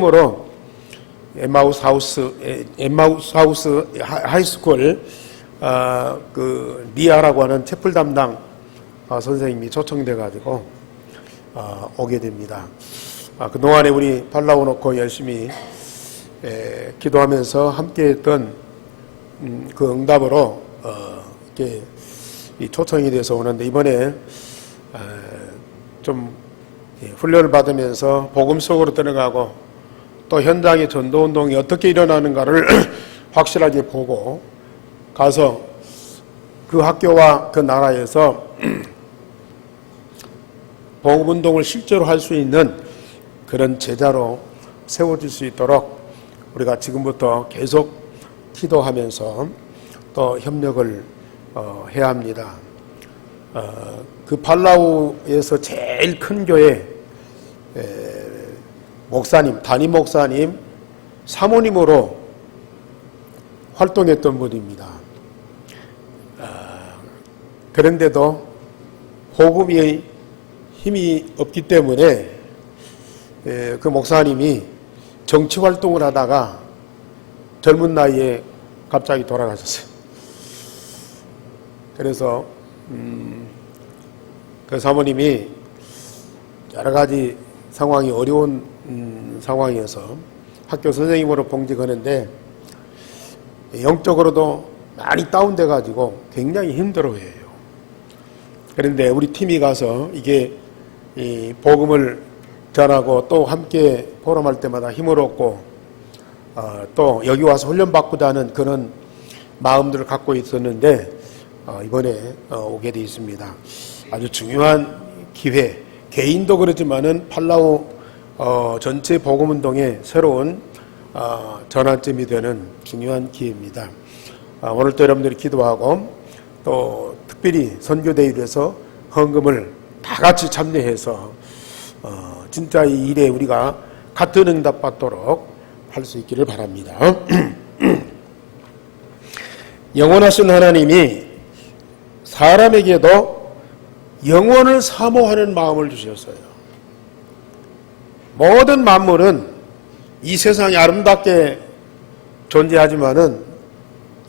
으로 엠마우스 하우스 하이스쿨 그 리아라고 하는 채플 담당 선생님이 초청돼 가지고 오게 됩니다. 그동안에 우리 팔라우 놓고 열심히 기도하면서 함께했던 그 응답으로 이렇게 초청이 돼서 오는데, 이번에 좀 훈련을 받으면서 복음 속으로 들어가고 또 현장의 전도운동이 어떻게 일어나는가를 확실하게 보고 가서 그 학교와 그 나라에서 복음운동을 실제로 할 수 있는 그런 제자로 세워질 수 있도록 우리가 지금부터 계속 기도하면서 또 협력을 해야 합니다. 그 팔라우에서 제일 큰 교회 목사님, 담임 목사님, 사모님으로 활동했던 분입니다. 그런데도 복음의 힘이 없기 때문에 그 목사님이 정치 활동을 하다가 젊은 나이에 갑자기 돌아가셨어요. 그래서 그 사모님이 여러 가지 상황이 어려운 상황에서 학교 선생님으로 봉직하는데 영적으로도 많이 다운돼 가지고 굉장히 힘들어해요. 그런데 우리 팀이 가서 이게 이 복음을 전하고 또 함께 포럼할 때마다 힘을 얻고 또 여기 와서 훈련받고자 하는 그런 마음들을 갖고 있었는데 이번에 오게 되어 있습니다. 아주 중요한 기회, 개인도 그렇지만은 팔라우 전체 복음운동의 새로운 전환점이 되는 중요한 기회입니다. 오늘도 여러분들이 기도하고 또 특별히 선교대회에서 헌금을 다 같이 참여해서 진짜 이 일에 우리가 같은 응답 받도록 할 수 있기를 바랍니다. 영원하신 하나님이 사람에게도 영원을 사모하는 마음을 주셨어요. 모든 만물은 이 세상에 아름답게 존재하지만은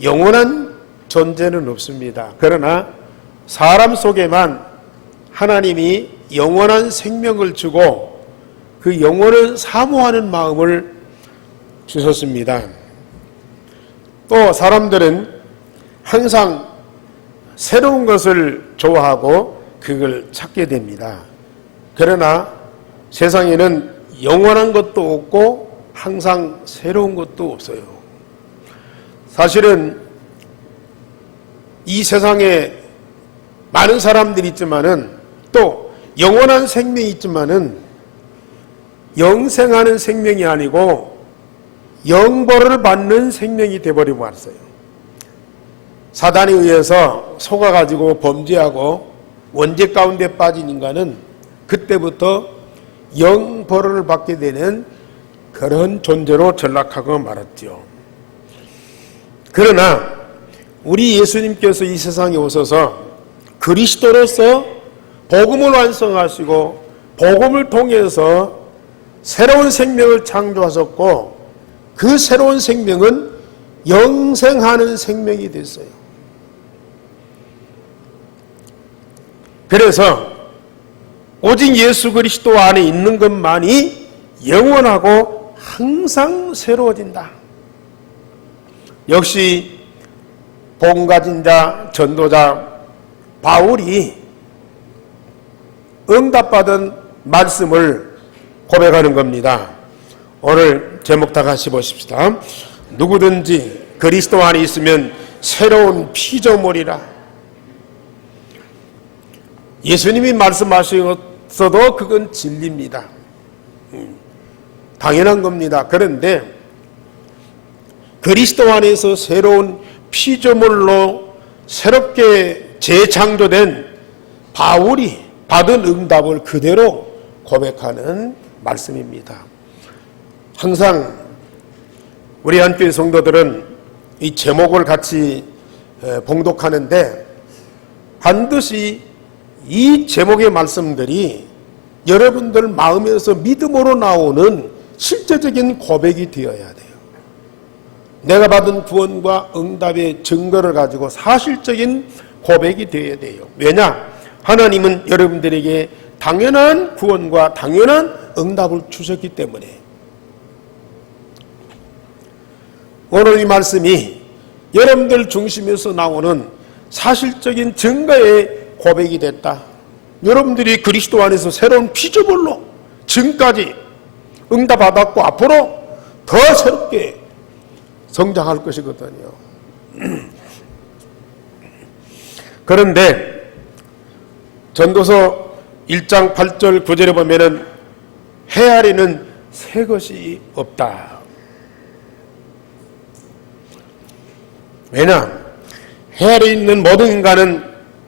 영원한 존재는 없습니다. 그러나 사람 속에만 하나님이 영원한 생명을 주고 그 영원을 사모하는 마음을 주셨습니다. 또 사람들은 항상 새로운 것을 좋아하고 그걸 찾게 됩니다. 그러나 세상에는 영원한 것도 없고 항상 새로운 것도 없어요. 사실은 이 세상에 많은 사람들이 있지만은 또 영원한 생명이 있지만은 영생하는 생명이 아니고 영벌을 받는 생명이 되어버리고 말았어요. 사단에 의해서 속아가지고 범죄하고 원죄 가운데 빠진 인간은 그때부터 영벌을 받게 되는 그런 존재로 전락하고 말았죠. 그러나 우리 예수님께서 이 세상에 오셔서 그리스도로서 복음을 완성하시고 복음을 통해서 새로운 생명을 창조하셨고 그 새로운 생명은 영생하는 생명이 됐어요. 그래서 오직 예수 그리스도 안에 있는 것만이 영원하고 항상 새로워진다. 역시 복음 가진 자, 전도자 바울이 응답받은 말씀을 고백하는 겁니다. 오늘 제목 다 같이 보십시다. 누구든지 그리스도 안에 있으면 새로운 피조물이라. 예수님이 말씀하셨어도 그건 진리입니다. 당연한 겁니다. 그런데 그리스도 안에서 새로운 피조물로 새롭게 재창조된 바울이 받은 응답을 그대로 고백하는 말씀입니다. 항상 우리 한교회 성도들은 이 제목을 같이 봉독하는데 반드시 이 제목의 말씀들이 여러분들 마음에서 믿음으로 나오는 실제적인 고백이 되어야 돼요. 내가 받은 구원과 응답의 증거를 가지고 사실적인 고백이 되어야 돼요. 왜냐? 하나님은 여러분들에게 당연한 구원과 당연한 응답을 주셨기 때문에. 오늘 이 말씀이 여러분들 중심에서 나오는 사실적인 증거의 고백이 됐다. 여러분들이 그리스도 안에서 새로운 피조물로 지금까지 응답받았고 앞으로 더 새롭게 성장할 것이거든요. 그런데 전도서 1장 8절 9절에 보면은 헤아리는 새 것이 없다. 왜냐? 헤아리 있는 모든 인간은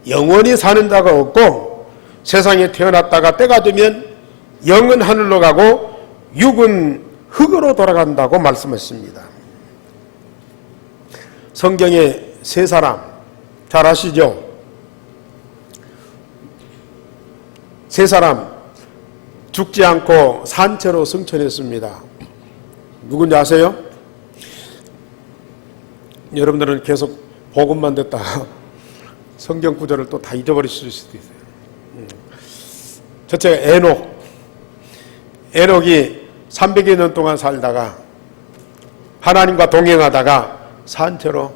영원히 사는 자가 없고 세상에 태어났다가 때가 되면 영은 하늘로 가고 육은 흙으로 돌아간다고 말씀했습니다. 성경에 세 사람 잘 아시죠? 세 사람 죽지 않고 산채로 승천했습니다. 누군지 아세요? 여러분들은 계속 복음만 듣다 성경 구절을 또 다 잊어버리실 수도 있어요. 첫째가 에녹이 300여 년 동안 살다가 하나님과 동행하다가 산채로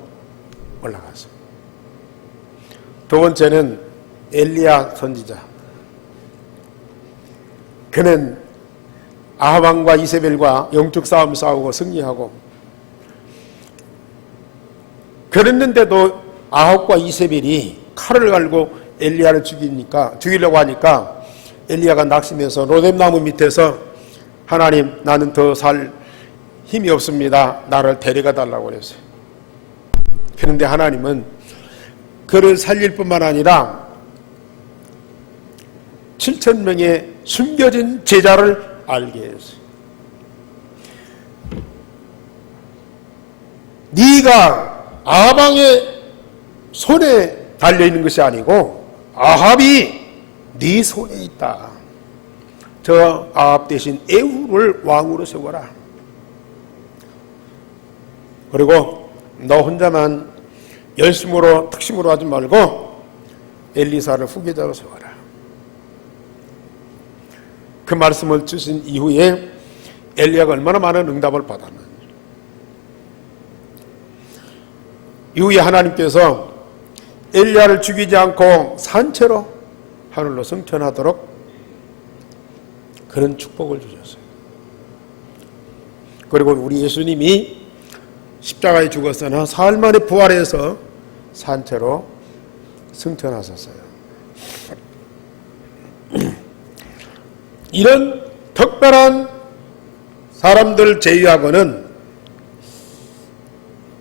올라갔어요. 두 번째는 엘리야 선지자. 그는 아합 왕과 이세벨과 영적 싸움 싸우고 승리하고, 그랬는데도 아합과 이세벨이 칼을 갈고 엘리야를 죽이려고 하니까 엘리야가 낙심해서 로뎀나무 밑에서 하나님, 나는 더 살 힘이 없습니다. 나를 데려가 달라고 그랬어요. 그런데 하나님은 그를 살릴 뿐만 아니라 7,000명의 숨겨진 제자를 알게 했어요. 네가 아합 왕의 손에 달려있는 것이 아니고 아합이 네 손에 있다. 저 아합 대신 에후를 왕으로 세워라. 그리고 너 혼자만 열심으로 특심으로 하지 말고 엘리사를 후계자로 세워라. 그 말씀을 주신 이후에 엘리야가 얼마나 많은 응답을 받았는지. 이후에 하나님께서 엘리야를 죽이지 않고 산채로 하늘로 승천하도록 그런 축복을 주셨어요. 그리고 우리 예수님이 십자가에 죽었으나 사흘 만에 부활해서 산채로 승천하셨어요. 이런 특별한 사람들 제외하고는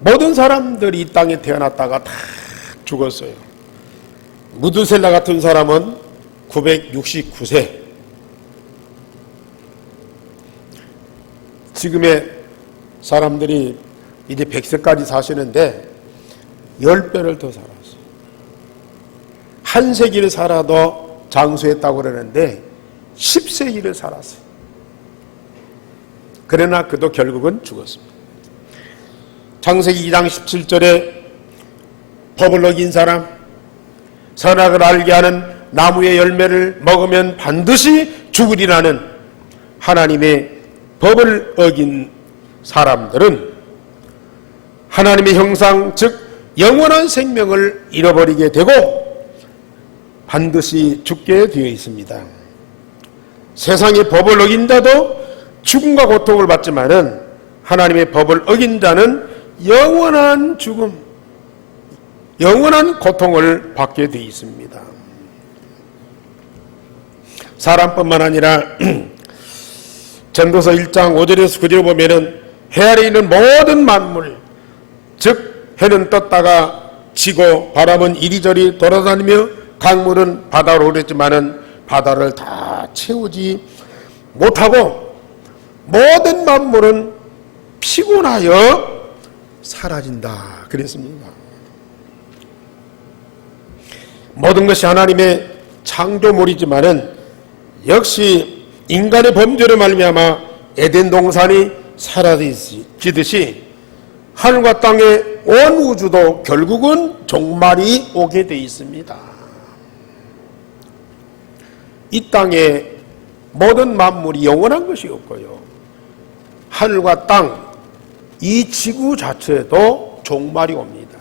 모든 사람들이 이 땅에 태어났다가 다 죽었어요. 무드셀라 같은 사람은 969세. 지금의 사람들이 이제 100세까지 사시는데 10배를 더 살았어요. 한 세기를 살아도 장수했다고 그러는데 10세기를 살았어요. 그러나 그도 결국은 죽었습니다. 창세기 2장 17절에 법을 어긴 사람, 선악을 알게 하는 나무의 열매를 먹으면 반드시 죽으리라는 하나님의 법을 어긴 사람들은 하나님의 형상, 즉 영원한 생명을 잃어버리게 되고 반드시 죽게 되어 있습니다. 세상의 법을 어긴 자도 죽음과 고통을 받지만은 하나님의 법을 어긴 자는 영원한 죽음, 영원한 고통을 받게 되어 있습니다. 사람뿐만 아니라 전도서 1장 5절에서 9절을 보면은 해 아래 있는 모든 만물, 즉 해는 떴다가 지고 바람은 이리저리 돌아다니며 강물은 바다로 흐르지만은 바다를 다 채우지 못하고 모든 만물은 피곤하여 사라진다 그랬습니다. 모든 것이 하나님의 창조물이지만은 역시 인간의 범죄로 말미암아 에덴 동산이 사라지듯이 하늘과 땅의 온 우주도 결국은 종말이 오게 돼 있습니다. 이 땅에 모든 만물이 영원한 것이 없고요. 하늘과 땅, 이 지구 자체도 종말이 옵니다.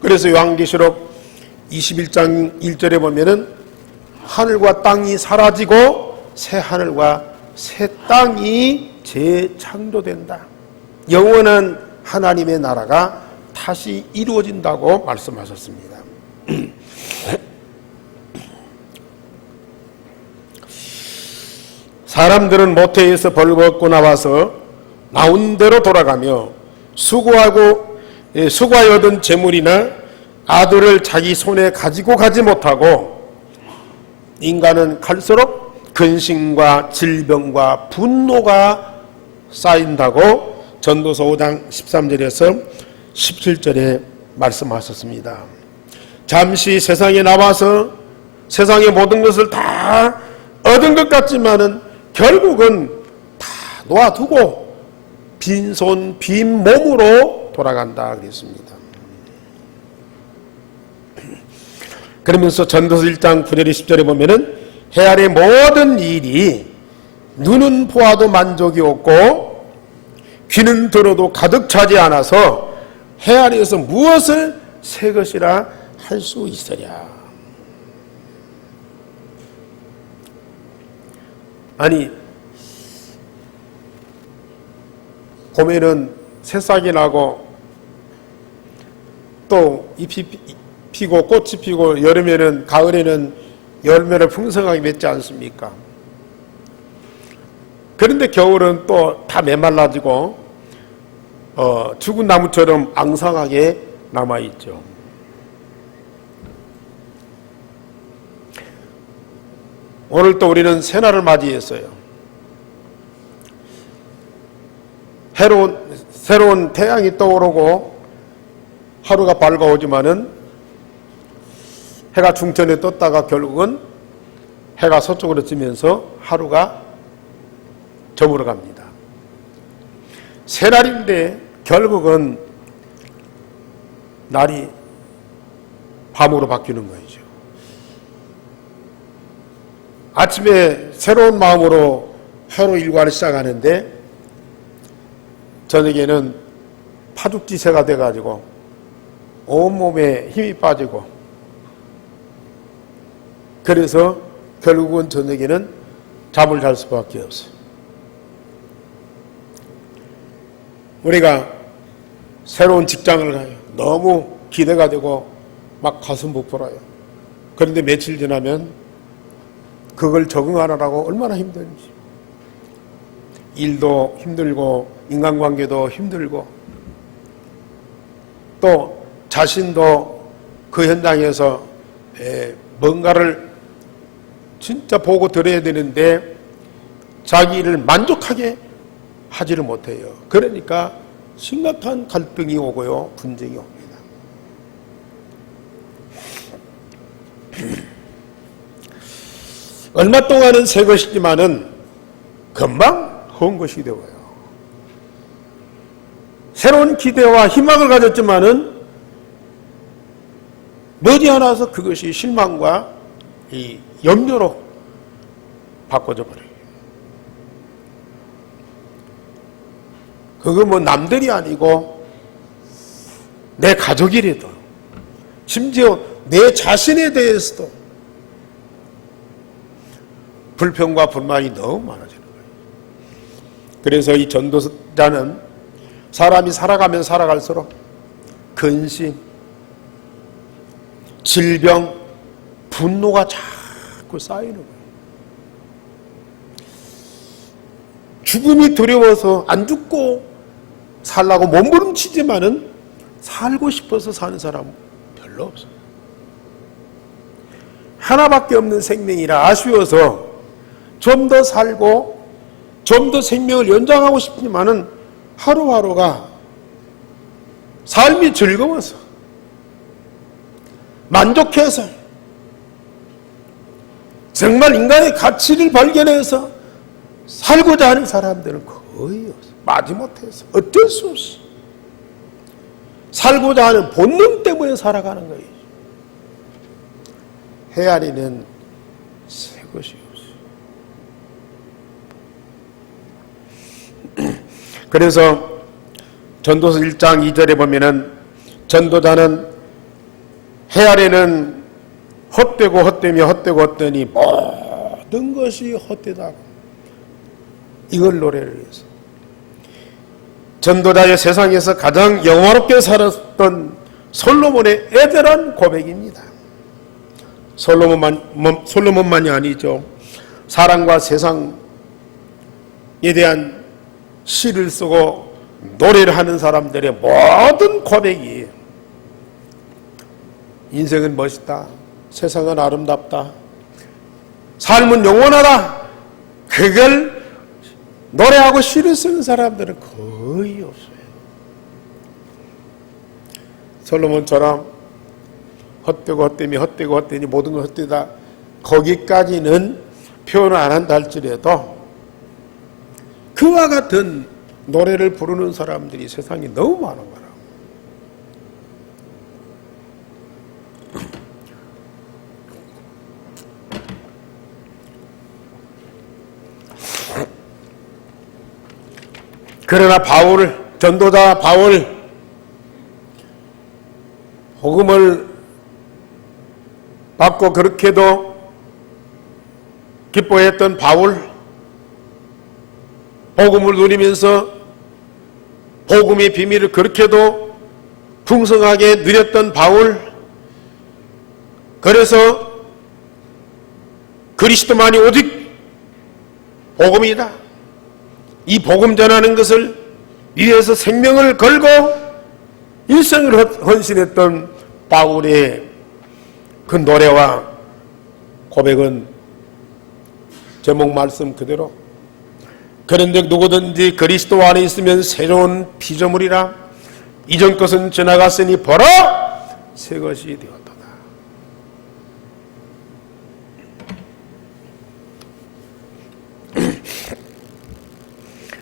그래서 요한계시록 21장 1절에 보면은 하늘과 땅이 사라지고 새 하늘과 새 땅이 재창조된다. 영원한 하나님의 나라가 다시 이루어진다고 말씀하셨습니다. 사람들은 모태에서 벌거 나와서 나온 대로 돌아가며 수고하여 얻은 재물이나 아들을 자기 손에 가지고 가지 못하고 인간은 갈수록 근심과 질병과 분노가 쌓인다고 전도서 5장 13절에서 17절에 말씀하셨습니다. 잠시 세상에 나와서 세상의 모든 것을 다 얻은 것 같지만은 결국은 다 놓아두고 빈손 빈 몸으로 돌아간다 그랬습니다. 그러면서 전도서 1장 9절 10절에 보면은 해 아래 모든 일이 눈은 보아도 만족이 없고 귀는 들어도 가득 차지 않아서 해 아래에서 무엇을 새 것이라 할 수 있으랴. 아니, 봄에는 새싹이 나고 또 잎이 피고 꽃이 피고 여름에는 가을에는 열매를 풍성하게 맺지 않습니까? 그런데 겨울은 또 다 메말라지고 죽은 나무처럼 앙상하게 남아있죠. 오늘 또 우리는 새날을 맞이했어요. 새로운 태양이 떠오르고 하루가 밝아오지만은 해가 중천에 떴다가 결국은 해가 서쪽으로 지면서 하루가 저물어 갑니다. 새날인데 결국은 날이 밤으로 바뀌는 거죠. 아침에 새로운 마음으로 하루 일과를 시작하는데 저녁에는 파죽지세가 돼가지고 온몸에 힘이 빠지고 그래서 결국은 저녁에는 잠을 잘 수밖에 없어요. 우리가 새로운 직장을 가요. 너무 기대가 되고 막 가슴 부풀어요. 그런데 며칠 지나면 그걸 적응하느라고 얼마나 힘든지. 일도 힘들고 인간관계도 힘들고 또 자신도 그 현장에서 뭔가를 진짜 보고 들어야 되는데 자기 일을 만족하게 하지를 못해요. 그러니까 심각한 갈등이 오고요. 분쟁이 옵니다. 얼마 동안은 새 것이지만은 금방 헌 것이 되어요. 새로운 기대와 희망을 가졌지만은 머지않아서 그것이 실망과 이 염려로 바꿔져 버려요. 그거 뭐 남들이 아니고 내 가족이라도 심지어 내 자신에 대해서도 불평과 불만이 너무 많아지는 거예요. 그래서 이 전도자는 사람이 살아가면 살아갈수록 근심, 질병, 분노가 자꾸 쌓이는 거예요. 죽음이 두려워서 안 죽고 살라고 몸부림치지만은 살고 싶어서 사는 사람은 별로 없어요. 하나밖에 없는 생명이라 아쉬워서 좀 더 살고 좀 더 생명을 연장하고 싶지만은 하루하루가 삶이 즐거워서 만족해서 정말 인간의 가치를 발견해서 살고자 하는 사람들은 거의 없어. 마지못해서 어쩔 수 없어. 살고자 하는 본능 때문에 살아가는 거예요. 헤아리는 새 것이 없어요. 그래서 전도서 1장 2절에 보면은 전도자는 헤아리는 헛되고 헛되며 헛되고 헛되니 모든 것이 헛되다고 이걸 노래를 해서 전도자의 세상에서 가장 영화롭게 살았던 솔로몬의 애절한 고백입니다. 솔로몬만이 아니죠. 사랑과 세상에 대한 시를 쓰고 노래를 하는 사람들의 모든 고백이 인생은 멋있다. 세상은 아름답다. 삶은 영원하다. 그걸 노래하고 시를 쓰는 사람들은 거의 없어요. 솔로몬처럼 헛되고 헛되니 헛되고 헛되니 모든 것 헛되다. 거기까지는 표현을 안 한다 할지라도 그와 같은 노래를 부르는 사람들이 세상에 너무 많은 거라. 그러나 전도자 바울, 복음을 받고 그렇게도 기뻐했던 바울, 복음을 누리면서 복음의 비밀을 그렇게도 풍성하게 누렸던 바울, 그래서 그리스도만이 오직 복음이다. 이 복음 전하는 것을 위해서 생명을 걸고 일생을 헌신했던 바울의 그 노래와 고백은 제목 말씀 그대로 그런데 누구든지 그리스도 안에 있으면 새로운 피조물이라 이전 것은 지나갔으니 보라 새 것이 되었도다.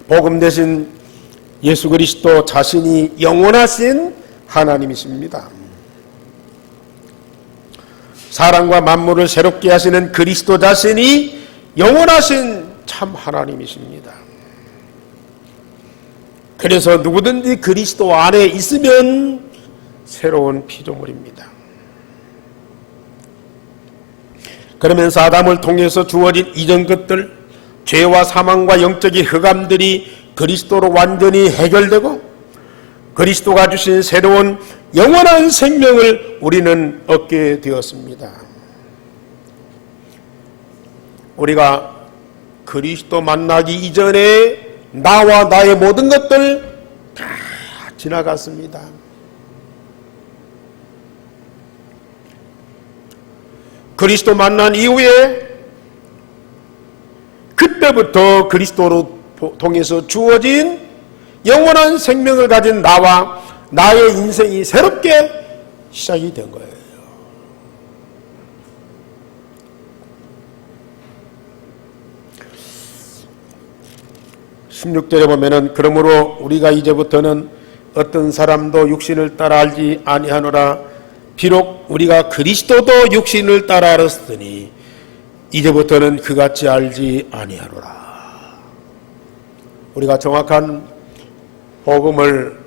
복음 대신 예수 그리스도 자신이 영원하신 하나님이십니다. 사람과 만물을 새롭게 하시는 그리스도 자신이 영원하신 참 하나님이십니다. 그래서 누구든지 그리스도 안에 있으면 새로운 피조물입니다. 그러면서 아담을 통해서 주어진 이전 것들, 죄와 사망과 영적인 흑암들이 그리스도로 완전히 해결되고 그리스도가 주신 새로운 영원한 생명을 우리는 얻게 되었습니다. 우리가 그리스도 만나기 이전에 나와 나의 모든 것들 다 지나갔습니다. 그리스도 만난 이후에 그때부터 그리스도로 통해서 주어진 영원한 생명을 가진 나와 나의 인생이 새롭게 시작이 된 거예요. (16절에) 보면은 그러므로 우리가 이제부터는 어떤 사람도 육신을 따라 알지 아니하노라. 비록 우리가 그리스도도 육신을 따라 알았으니 이제부터는 그같이 알지 아니하노라. 우리가 정확한 복음을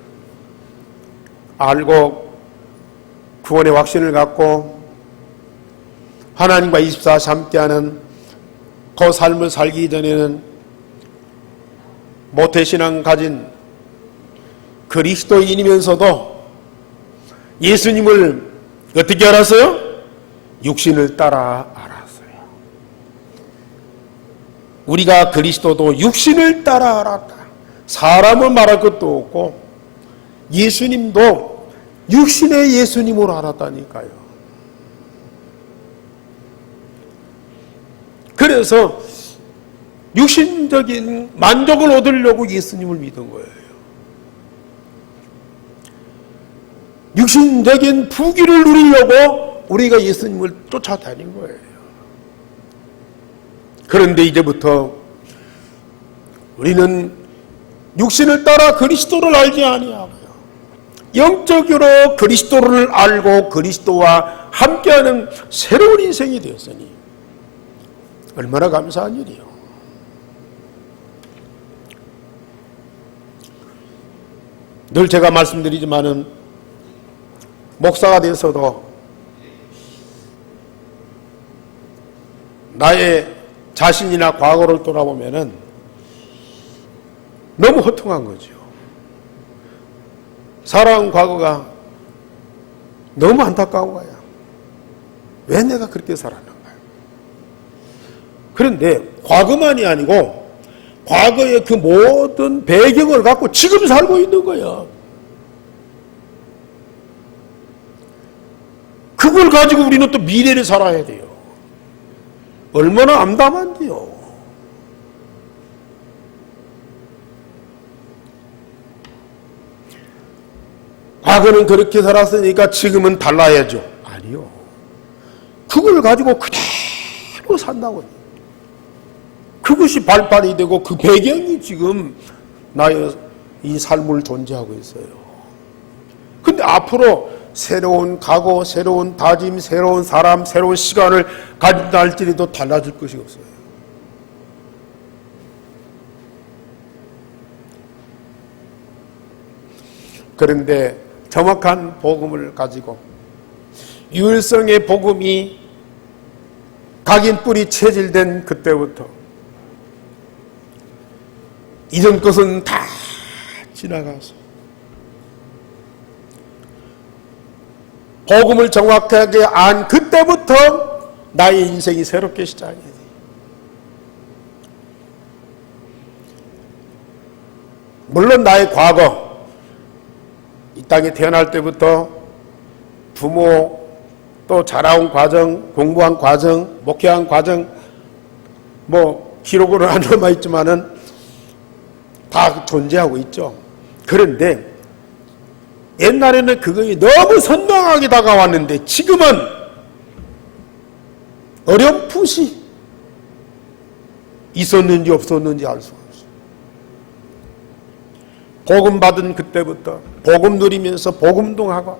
알고 구원의 확신을 갖고 하나님과 24시 함께하는 그 삶을 살기 전에는 모태신앙 가진 그리스도인이면서도 예수님을 어떻게 알았어요? 육신을 따라 알았어요. 우리가 그리스도도 육신을 따라 알았다. 사람을 말할 것도 없고 예수님도 육신의 예수님으로 알았다니까요. 그래서 육신적인 만족을 얻으려고 예수님을 믿은 거예요. 육신적인 부귀를 누리려고 우리가 예수님을 쫓아다닌 거예요. 그런데 이제부터 우리는 육신을 따라 그리스도를 알지 아니하고요, 영적으로 그리스도를 알고 그리스도와 함께하는 새로운 인생이 되었으니 얼마나 감사한 일이요. 늘 제가 말씀드리지만은 목사가 돼서도 나의 자신이나 과거를 돌아보면은 너무 허통한 거죠. 살아온 과거가 너무 안타까운 거야. 왜 내가 그렇게 살았는가? 그런데 과거만이 아니고 과거의 그 모든 배경을 갖고 지금 살고 있는 거야. 그걸 가지고 우리는 또 미래를 살아야 돼요. 얼마나 암담한데요. 과거는 그렇게 살았으니까 지금은 달라야죠. 아니요. 그걸 가지고 그대로 산다고요. 그것이 발판이 되고 그 배경이 지금 나의 이 삶을 존재하고 있어요. 근데 앞으로 새로운 각오, 새로운 다짐, 새로운 사람, 새로운 시간을 가진다 할지라도 달라질 것이 없어요. 그런데 정확한 복음을 가지고 유일성의 복음이 각인 뿌리 체질된 그때부터 이전 것은 다 지나가서 복음을 정확하게 안 그때부터 나의 인생이 새롭게 시작이 돼. 물론 나의 과거, 이 땅에 태어날 때부터 부모, 또 자라온 과정, 공부한 과정, 목회한 과정, 기록으로 안 남아 있지만은 다 존재하고 있죠. 그런데 옛날에는 그것이 너무 선명하게 다가왔는데 지금은 어렴풋이 있었는지 없었는지 알 수가 없어요. 복음 받은 그때부터 복음 누리면서 복음운동하고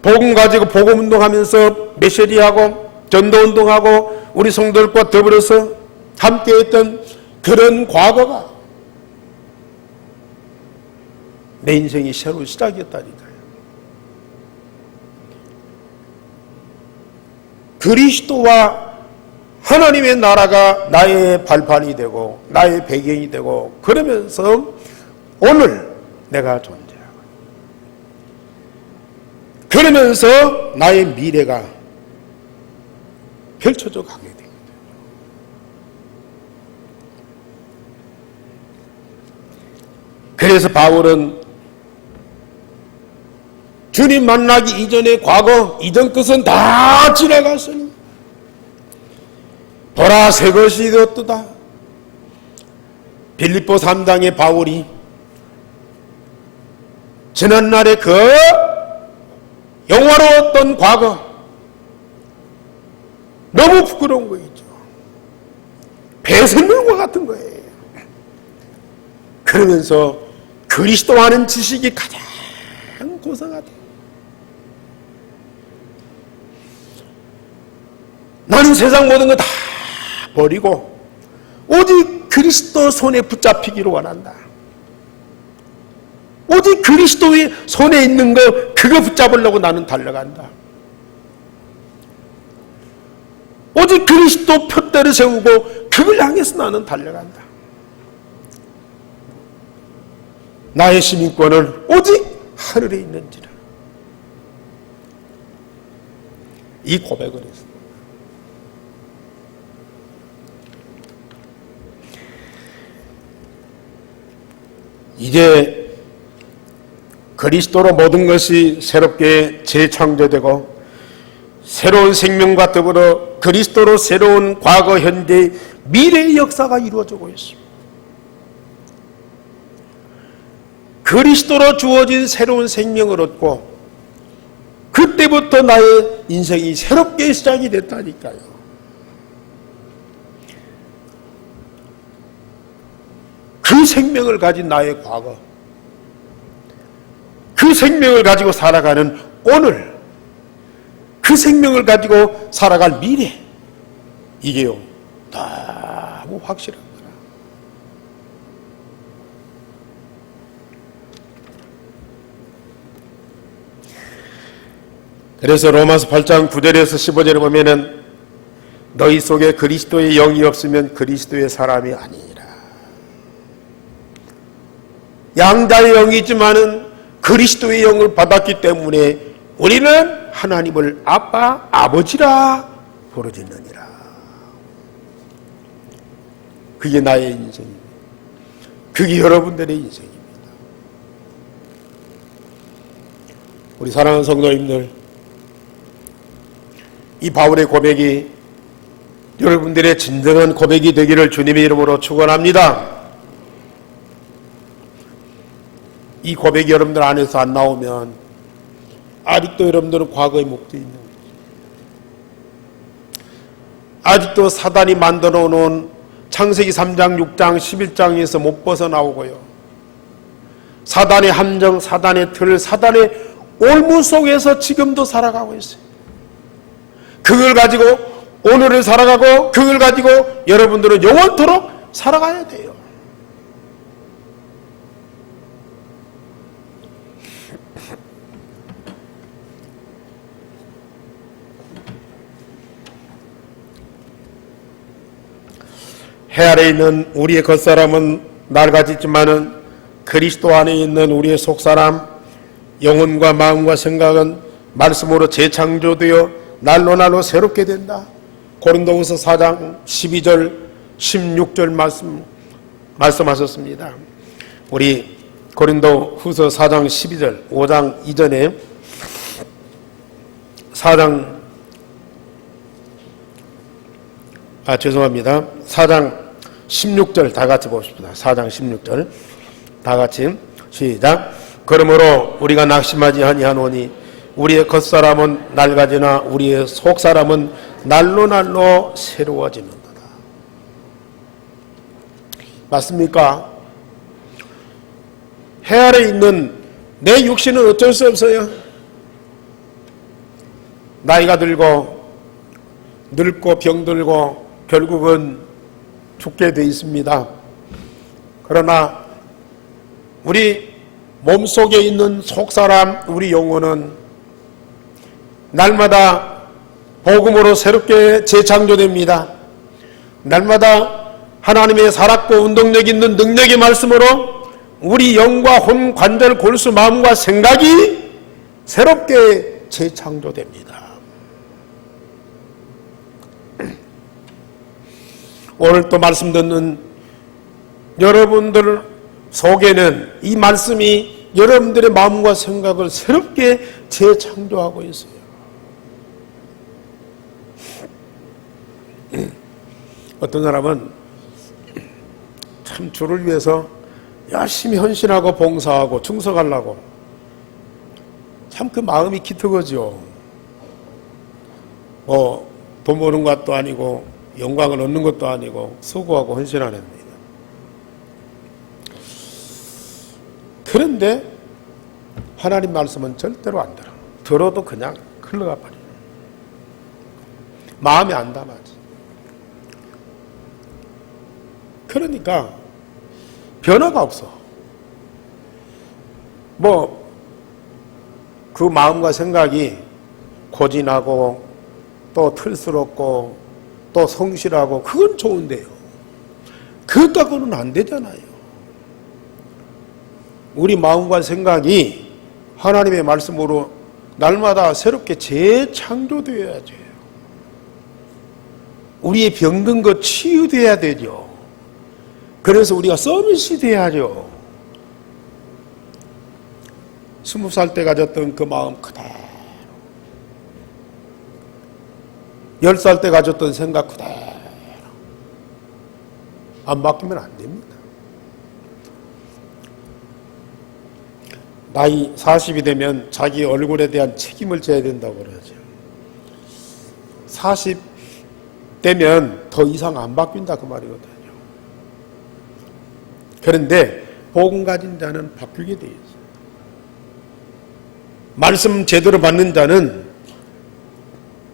복음 가지고 복음운동하면서 메시지하고 전도운동하고 우리 성도들과 더불어서 함께했던 그런 과거가 내 인생이 새로운 시작이었다니까요. 그리스도와 하나님의 나라가 나의 발판이 되고 나의 배경이 되고 그러면서 오늘 내가 존재하고 그러면서 나의 미래가 펼쳐져 가게 됩니다. 그래서 바울은 주님 만나기 이전의 과거, 이전 것은 다 지나갔으니 보라 새 것이 되었도다. 빌립보 3장의 바울이 지난날의 그 영화로웠던 과거 너무 부끄러운 거 있죠. 배설물과 같은 거예요. 그러면서 그리스도 아는 지식이 가장 고상하다. 나는 세상 모든 거 다 버리고 오직 그리스도 손에 붙잡히기를 원한다. 오직 그리스도의 손에 있는 거 그거 붙잡으려고 나는 달려간다. 오직 그리스도 표대를 세우고 그걸 향해서 나는 달려간다. 나의 시민권은 오직 하늘에 있는지라. 이 고백을 했습니다. 이제 그리스도로 모든 것이 새롭게 재창조되고 새로운 생명과 더불어 그리스도로 새로운 과거, 현재, 미래의 역사가 이루어지고 있습니다. 그리스도로 주어진 새로운 생명을 얻고 그때부터 나의 인생이 새롭게 시작이 됐다니까요. 그 생명을 가진 나의 과거, 그 생명을 가지고 살아가는 오늘, 그 생명을 가지고 살아갈 미래, 이게요 너무 확실한 거라. 그래서 로마서 8장 9절에서 15절에 보면은 너희 속에 그리스도의 영이 없으면 그리스도의 사람이 아니니라. 양자의 영이 있지만은 그리스도의 영을 받았기 때문에 우리는 하나님을 아빠, 아버지라 부르짖느니라. 그게 나의 인생입니다. 그게 여러분들의 인생입니다. 우리 사랑하는 성도님들, 이 바울의 고백이 여러분들의 진정한 고백이 되기를 주님의 이름으로 축원합니다. 이 고백이 여러분들 안에서 안 나오면 아직도 여러분들은 과거에 묶여 있는 거죠. 아직도 사단이 만들어 놓은 창세기 3장, 6장, 11장에서 못 벗어나오고요. 사단의 함정, 사단의 틀, 사단의 올무 속에서 지금도 살아가고 있어요. 그걸 가지고 오늘을 살아가고 그걸 가지고 여러분들은 영원토록 살아가야 돼요. 해 아래 있는 우리의 겉사람은 낡아지지만은 그리스도 안에 있는 우리의 속사람, 영혼과 마음과 생각은 말씀으로 재창조되어 날로 새롭게 된다. 고린도후서 4장 12절 16절 말씀하셨습니다. 우리 고린도후서 4장 12절 5장 이전에 4장 16절 다 같이 봅시다. 4장 16절 다 같이 시작. 그러므로 우리가 낙심하지 아니하노니 우리의 겉사람은 낡아지나 우리의 속사람은 날로 새로워지는도다. 맞습니까? 해 아래 있는 내 육신은 어쩔 수 없어요. 나이가 들고 늙고 병들고 결국은 죽게 돼 있습니다. 그러나 우리 몸속에 있는 속사람, 우리 영혼은 날마다 복음으로 새롭게 재창조됩니다. 날마다 하나님의 살았고 운동력 있는 능력의 말씀으로 우리 영과 혼, 관절, 골수, 마음과 생각이 새롭게 재창조됩니다. 오늘 또 말씀 듣는 여러분들 속에는 이 말씀이 여러분들의 마음과 생각을 새롭게 재창조하고 있어요. 어떤 사람은 참 주를 위해서 열심히 헌신하고 봉사하고 충성하려고 참 그 마음이 기특하죠. 돈 버는 것도 아니고 영광을 얻는 것도 아니고 수고하고 헌신하는 겁니다. 그런데 하나님 말씀은 절대로 안 들어. 들어도 그냥 흘러가 버려요. 마음에 안 담아지. 그러니까 변화가 없어. 그 마음과 생각이 고진하고 또 틀스럽고 또 성실하고 그건 좋은데요. 그것 갖고는 안 되잖아요. 우리 마음과 생각이 하나님의 말씀으로 날마다 새롭게 재창조되어야죠. 우리의 병든 것 치유돼야 되죠. 그래서 우리가 서밋이 돼야죠. 20살 때 가졌던 그 마음 그대로, 10살 때 가졌던 생각 그대로 안 바뀌면 안 됩니다. 나이 40이 되면 자기 얼굴에 대한 책임을 져야 된다고 그러죠. 40 되면 더 이상 안 바뀐다 그 말이거든요. 그런데 복음 가진 자는 바뀌게 되어 있어요. 말씀 제대로 받는 자는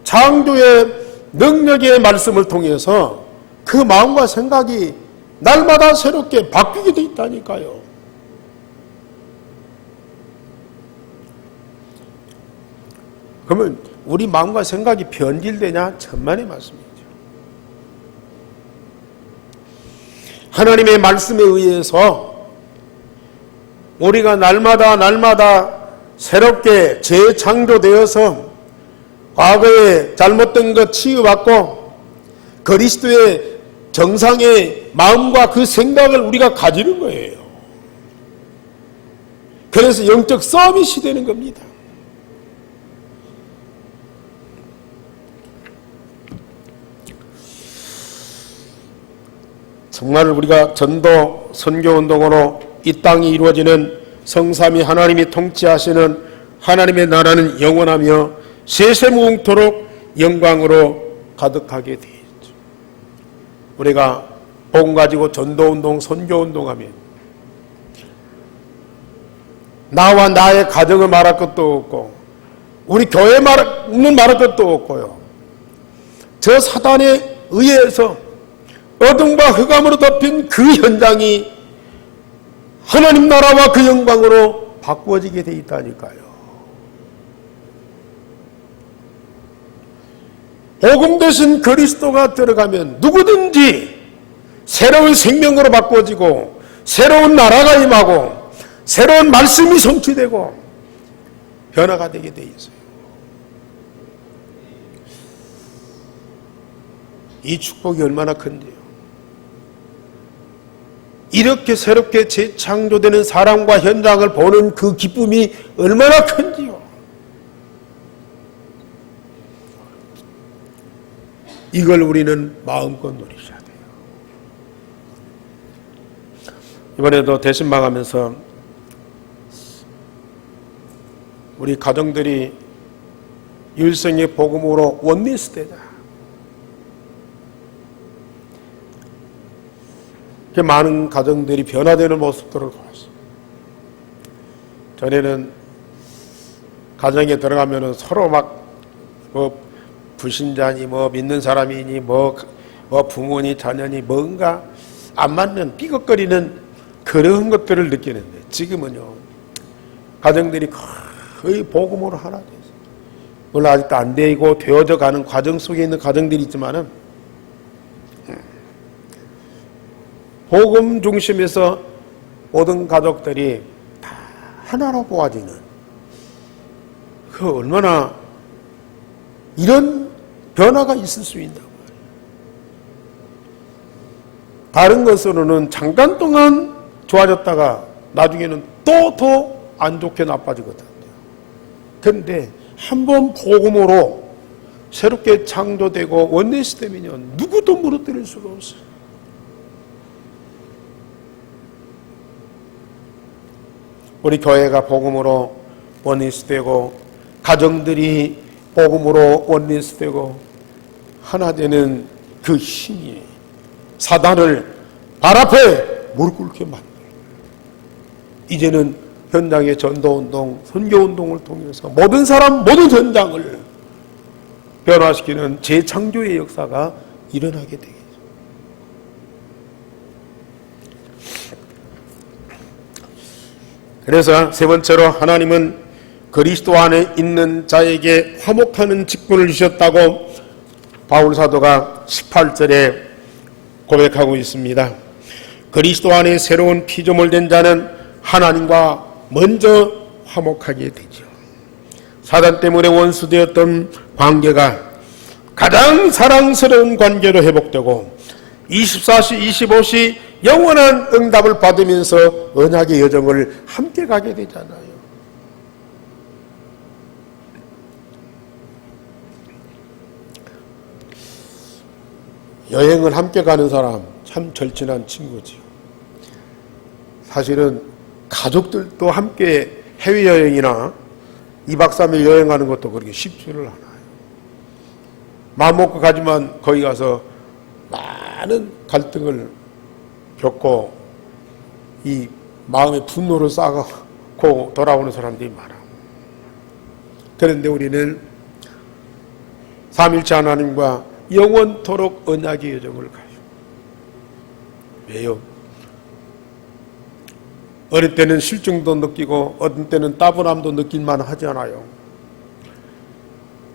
창조의 능력의 말씀을 통해서 그 마음과 생각이 날마다 새롭게 바뀌게 되어 있다니까요. 그러면 우리 마음과 생각이 변질되냐? 천만의 말씀이죠. 하나님의 말씀에 의해서 우리가 날마다 새롭게 재창조되어서 과거에 잘못된 것 치유받고 그리스도의 정상의 마음과 그 생각을 우리가 가지는 거예요. 그래서 영적 서밋이 되는 겁니다. 정말 우리가 전도 선교운동으로 이 땅이 이루어지는 성삼위 하나님이 통치하시는 하나님의 나라는 영원하며 세세무궁토록 영광으로 가득하게 되어 있죠. 우리가 복음 가지고 전도운동, 선교운동하면 나와 나의 가정을 말할 것도 없고 우리 교회는 말할 것도 없고요. 저 사단에 의해서 어둠과 흑암으로 덮인 그 현장이 하나님 나라와 그 영광으로 바꾸어지게 돼 있다니까요. 복음 대신 그리스도가 들어가면 누구든지 새로운 생명으로 바꾸어지고 새로운 나라가 임하고 새로운 말씀이 성취되고 변화가 되게 돼 있어요. 이 축복이 얼마나 큰지요. 이렇게 새롭게 재창조되는 사람과 현장을 보는 그 기쁨이 얼마나 큰지요. 이걸 우리는 마음껏 누리셔야 돼요. 이번에도 대신방하면서 우리 가정들이 일생의 복음으로 원리스되자. 많은 가정들이 변화되는 모습들을 보았어요. 전에는 가정에 들어가면 서로 막 불신자니 믿는 사람이니 부모니 자녀니 뭔가 안 맞는 삐걱거리는 그런 것들을 느끼는데 지금은요 가정들이 거의 복음으로 하나 돼서 물론 아직도 안 되고 되어져 가는 과정 속에 있는 가정들이 있지만은 복음 중심에서 모든 가족들이 다 하나로 모아지는 그 얼마나 이런 변화가 있을 수 있다고. 다른 것으로는 잠깐 동안 좋아졌다가 나중에는 또 더 안 좋게 나빠지거든요. 그런데 한번 복음으로 새롭게 창조되고 원리스 되면 누구도 무너뜨릴 수가 없어요. 우리 교회가 복음으로 원리스 되고 가정들이 복음으로 원리스 되고 하나 되는 그 힘이 사단을 발 앞에 무릎 꿇게 만들어요. 이제는 현장의 전도운동, 선교운동을 통해서 모든 사람, 모든 현장을 변화시키는 재창조의 역사가 일어나게 되겠죠. 그래서 세 번째로 하나님은 그리스도 안에 있는 자에게 화목하는 직분을 주셨다고 바울 사도가 18절에 고백하고 있습니다. 그리스도 안에 새로운 피조물 된 자는 하나님과 먼저 화목하게 되죠. 사단 때문에 원수되었던 관계가 가장 사랑스러운 관계로 회복되고 24시 25시 영원한 응답을 받으면서 언약의 여정을 함께 가게 되잖아요. 여행을 함께 가는 사람 참 절친한 친구지요. 사실은 가족들도 함께 해외여행이나 2박 3일 여행하는 것도 그렇게 쉽지를 않아요. 마음 먹고 가지만 거기 가서 많은 갈등을 겪고 이 마음의 분노를 쌓고 돌아오는 사람들이 많아. 그런데 우리는 삼일체 하나님과 영원토록 언약의 여정을 가요. 왜요? 어릴 때는 실증도 느끼고 어떤 때는 따분함도 느낄만 하잖아요.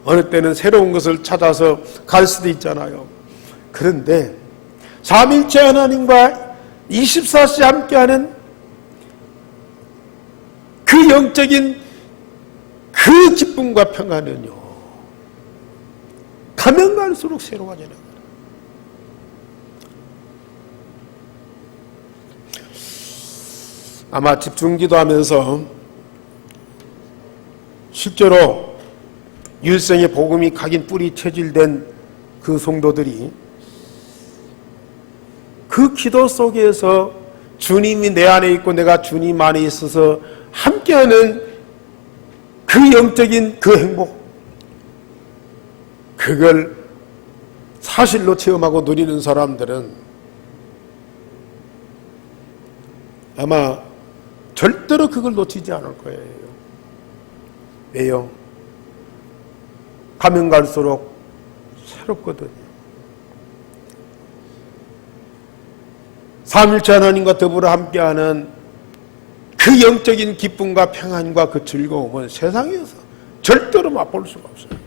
어느 때는 새로운 것을 찾아서 갈 수도 있잖아요. 그런데 삼일체 하나님과 24시 함께하는 그 영적인 그 기쁨과 평안은요, 가면 갈수록 새로워지는 거예요. 아마 집중기도하면서 실제로 일생의 복음이 각인 뿌리 체질된 그 성도들이 그 기도 속에서 주님이 내 안에 있고 내가 주님 안에 있어서 함께하는 그 영적인 그 행복, 그걸 사실로 체험하고 누리는 사람들은 아마 절대로 그걸 놓치지 않을 거예요. 왜요? 가면 갈수록 새롭거든요. 삼일체 하나님과 더불어 함께하는 그 영적인 기쁨과 평안과 그 즐거움은 세상에서 절대로 맛볼 수가 없어요.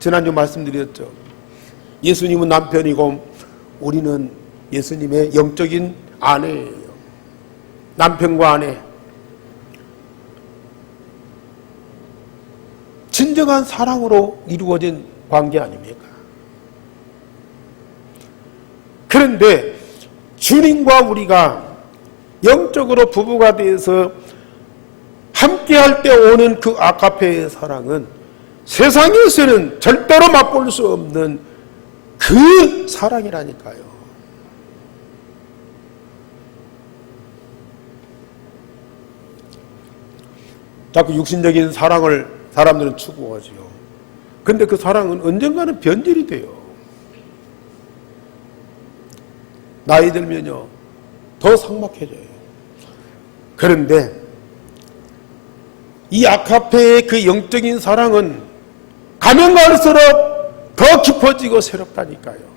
지난주 말씀드렸죠. 예수님은 남편이고 우리는 예수님의 영적인 아내예요. 남편과 아내. 진정한 사랑으로 이루어진 관계 아닙니까? 그런데 주님과 우리가 영적으로 부부가 되어서 함께할 때 오는 그 아가페의 사랑은 세상에서는 절대로 맛볼 수 없는 그 사랑이라니까요. 자꾸 육신적인 사랑을 사람들은 추구하지요. 그런데 그 사랑은 언젠가는 변질이 돼요. 나이 들면요, 더 삭막해져요. 그런데 이 아카페의 그 영적인 사랑은 가면 갈수록 더 깊어지고 새롭다니까요.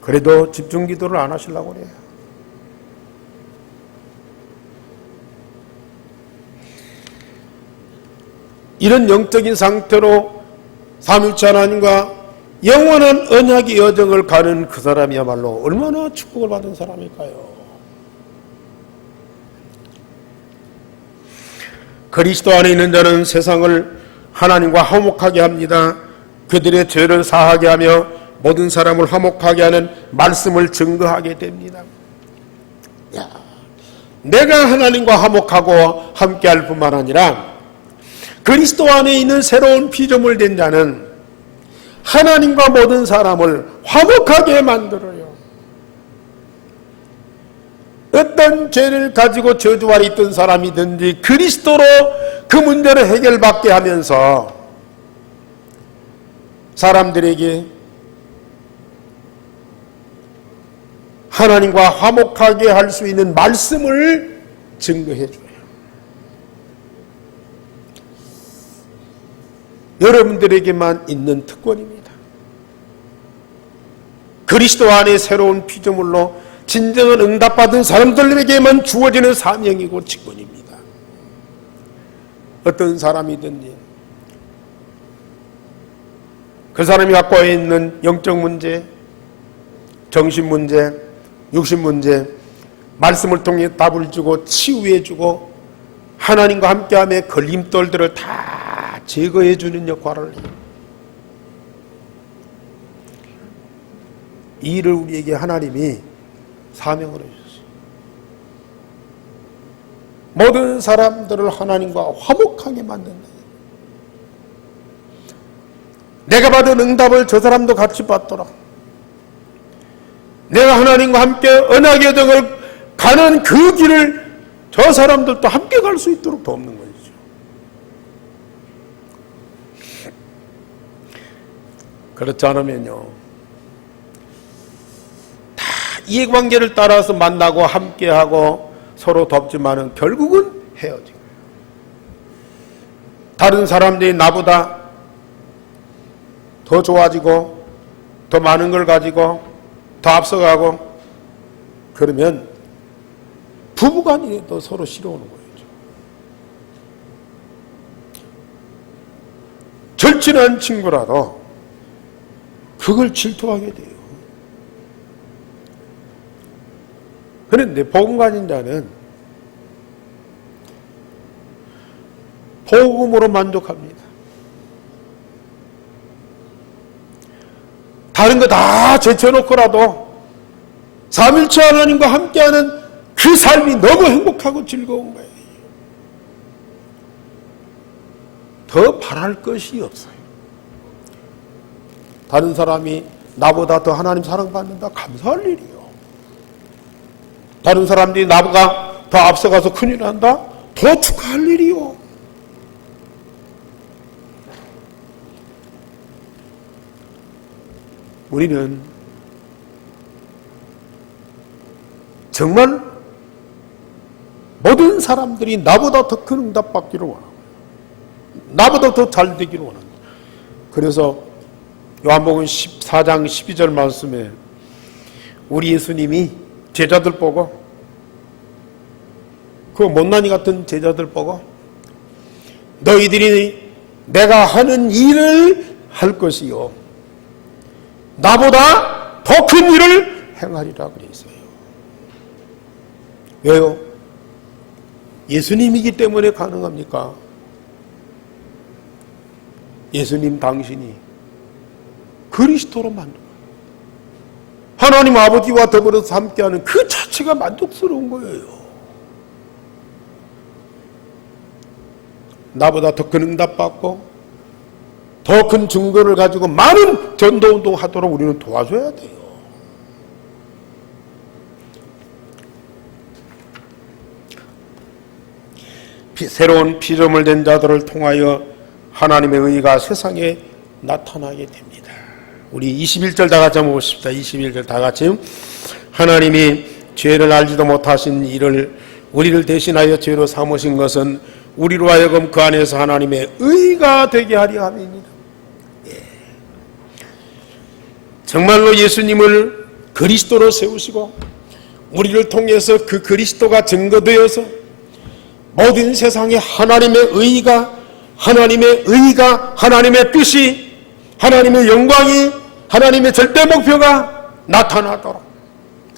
그래도 집중 기도를 안 하시려고 그래요. 이런 영적인 상태로 삼일체 하나님과 영원한 언약의 여정을 가는 그 사람이야말로 얼마나 축복을 받은 사람일까요? 그리스도 안에 있는 자는 세상을 하나님과 화목하게 합니다. 그들의 죄를 사하게 하며 모든 사람을 화목하게 하는 말씀을 증거하게 됩니다. 야, 내가 하나님과 화목하고 함께할 뿐만 아니라 그리스도 안에 있는 새로운 피조물 된 자는 하나님과 모든 사람을 화목하게 만들어요. 어떤 죄를 가지고 저주 아래 있던 사람이든지 그리스도로 그 문제를 해결받게 하면서 사람들에게 하나님과 화목하게 할 수 있는 말씀을 증거해 줘요. 여러분들에게만 있는 특권입니다. 그리스도 안에 새로운 피조물로 진정한 응답받은 사람들에게만 주어지는 사명이고 직분입니다. 어떤 사람이든지 그 사람이 갖고 있는 영적 문제, 정신 문제, 육신 문제, 말씀을 통해 답을 주고 치유해 주고 하나님과 함께함의 걸림돌들을 다 제거해 주는 역할을 해요. 이 일을 우리에게 하나님이 사명을 해주셨어요. 모든 사람들을 하나님과 화목하게 만든다. 내가 받은 응답을 저 사람도 같이 받더라. 내가 하나님과 함께 언약의 여정을 가는 그 길을 저 사람들도 함께 갈 수 있도록 돕는 것이죠. 그렇지 않으면요, 다 이해관계를 따라서 만나고 함께하고 서로 돕지만은 결국은 헤어지고, 다른 사람들이 나보다 더 좋아지고 더 많은 걸 가지고 더 앞서가고 그러면 부부간이도 서로 싫어오는 거예요. 절친한 친구라도 그걸 질투하게 돼요. 그런데 복음 가진 자는 복음으로 만족합니다. 다른 거 다 제쳐놓고라도 삼일체 하나님과 함께하는 그 삶이 너무 행복하고 즐거운 거예요. 더 바랄 것이 없어요. 다른 사람이 나보다 더 하나님 사랑받는다, 감사할 일이요. 다른 사람들이 나보다 더 앞서가서 큰일 난다, 더 축하할 일이요. 우리는 정말 모든 사람들이 나보다 더 큰 응답 받기를 원하고 나보다 더 잘 되기를 원합니다. 그래서 요한복음 14장 12절 말씀에 우리 예수님이 제자들 보고, 그 못난이 같은 제자들 보고, 너희들이 내가 하는 일을 할 것이요 나보다 더 큰 일을 행하리라 그랬어요. 왜요? 예수님이기 때문에 가능합니까? 예수님 당신이 그리스도로 만든 거예요. 하나님 아버지와 더불어서 함께하는 그 자체가 만족스러운 거예요. 나보다 더 큰 응답받고 더 큰 증거를 가지고 많은 전도운동 하도록 우리는 도와줘야 돼요. 새로운 피조물 된 자들을 통하여 하나님의 의가 세상에 나타나게 됩니다. 우리 21절 다 같이 한번 보십시다. 21절 다 같이. 하나님이 죄를 알지도 못하신 이를 우리를 대신하여 죄로 삼으신 것은 우리로 하여금 그 안에서 하나님의 의가 되게 하려 함이니라. 정말로 예수님을 그리스도로 세우시고 우리를 통해서 그 그리스도가 증거되어서 모든 세상에 하나님의 의가, 하나님의 뜻이, 하나님의 영광이, 하나님의 절대 목표가 나타나도록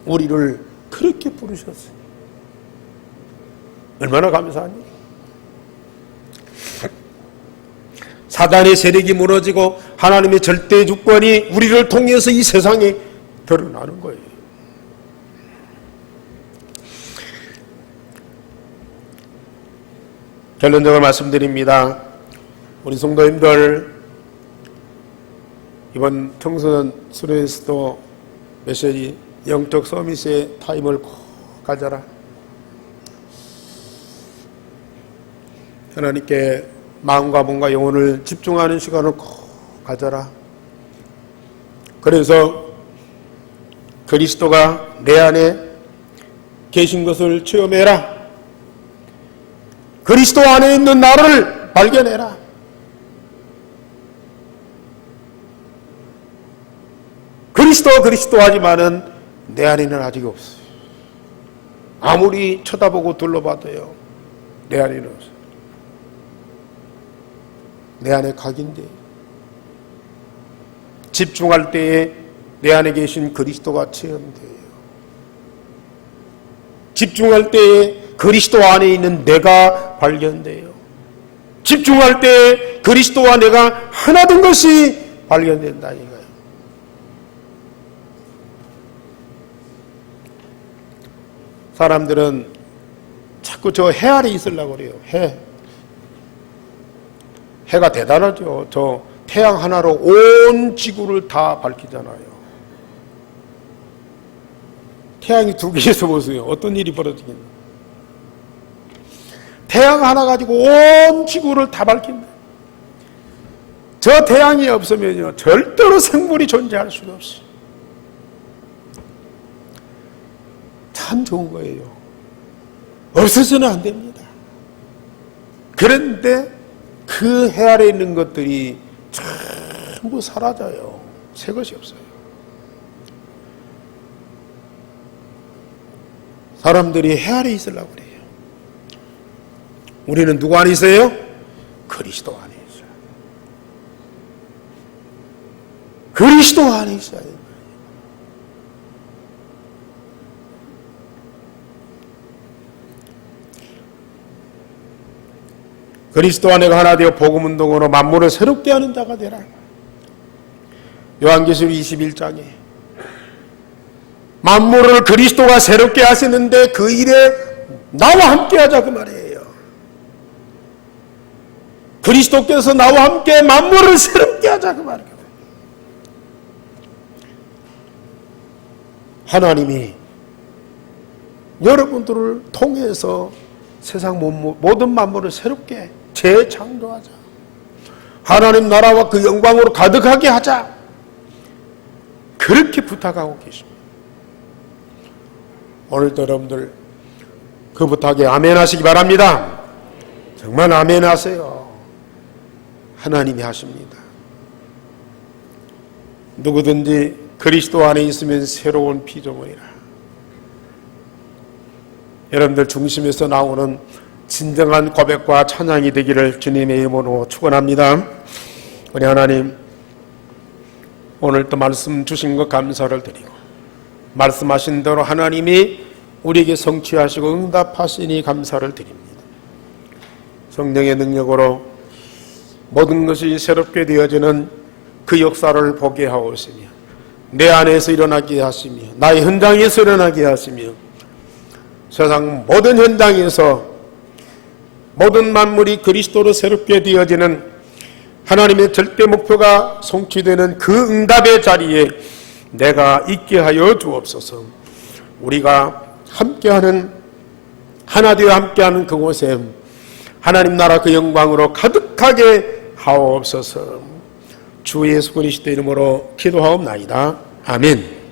우리를 그렇게 부르셨어요. 얼마나 감사하니? 사단의 세력이 무너지고 하나님의 절대 주권이 우리를 통해서 이 세상에 드러나는 거예요. 결론적으로 말씀드립니다. 우리 성도님들, 이번 청소년 수련에서도 메시지 영적 서밋의 타임을 꼭 가져라. 하나님께 마음과 몸과 영혼을 집중하는 시간을 꼭 가져라. 그래서 그리스도가 내 안에 계신 것을 체험해라. 그리스도 안에 있는 나를 발견해라. 그리스도 하지만은 내 안에는 아직 없어요. 아무리 쳐다보고 둘러봐도요, 내 안에는 없어요. 내 안에 각인데, 집중할 때에 내 안에 계신 그리스도가 체험돼요. 집중할 때에 그리스도 안에 있는 내가 발견돼요. 집중할 때에 그리스도와 내가 하나 된 것이 발견된다니까요. 사람들은 자꾸 저 해 아래 있으려고 그래요. 해가 대단하죠. 저 태양 하나로 온 지구를 다 밝히잖아요. 태양이 두 개에서 보세요. 어떤 일이 벌어지겠나. 태양 하나 가지고 온 지구를 다 밝힌다. 저 태양이 없으면요 절대로 생물이 존재할 수가 없어요. 참 좋은 거예요. 없어서는 안 됩니다. 그런데 그 해 아래에 있는 것들이 전부 사라져요. 새 것이 없어요. 사람들이 해 아래에 있으려고 그래요. 우리는 누구 안에 있어요? 그리스도 안에 있어요. 그리스도 안에 있어요. 그리스도 안에가 하나 되어 복음운동으로 만물을 새롭게 하는 자가 되라. 요한계시록 21장에 만물을 그리스도가 새롭게 하시는데 그 일에 나와 함께 하자 그 말이에요. 그리스도께서 나와 함께 만물을 새롭게 하자 그 말이에요. 하나님이 여러분들을 통해서 세상 모든 만물을 새롭게 재창조하자. 하나님 나라와 그 영광으로 가득하게 하자. 그렇게 부탁하고 계십니다. 오늘도 여러분들 그 부탁에 아멘 하시기 바랍니다. 정말 아멘 하세요. 하나님이 하십니다. 누구든지 그리스도 안에 있으면 새로운 피조물이라. 여러분들 중심에서 나오는 진정한 고백과 찬양이 되기를 주님의 이름으로 축원합니다. 우리 하나님, 오늘 또 말씀 주신 것 감사를 드리고 말씀하신 대로 하나님이 우리에게 성취하시고 응답하시니 감사를 드립니다. 성령의 능력으로 모든 것이 새롭게 되어지는 그 역사를 보게 하옵시며 내 안에서 일어나게 하시며 나의 현장에서 일어나게 하시며 세상 모든 현장에서 모든 만물이 그리스도로 새롭게 되어지는 하나님의 절대 목표가 성취되는 그 응답의 자리에 내가 있게 하여 주옵소서. 우리가 함께하는 하나 되어 함께하는 그곳에 하나님 나라 그 영광으로 가득하게 하옵소서. 주 예수 그리스도 이름으로 기도하옵나이다. 아멘.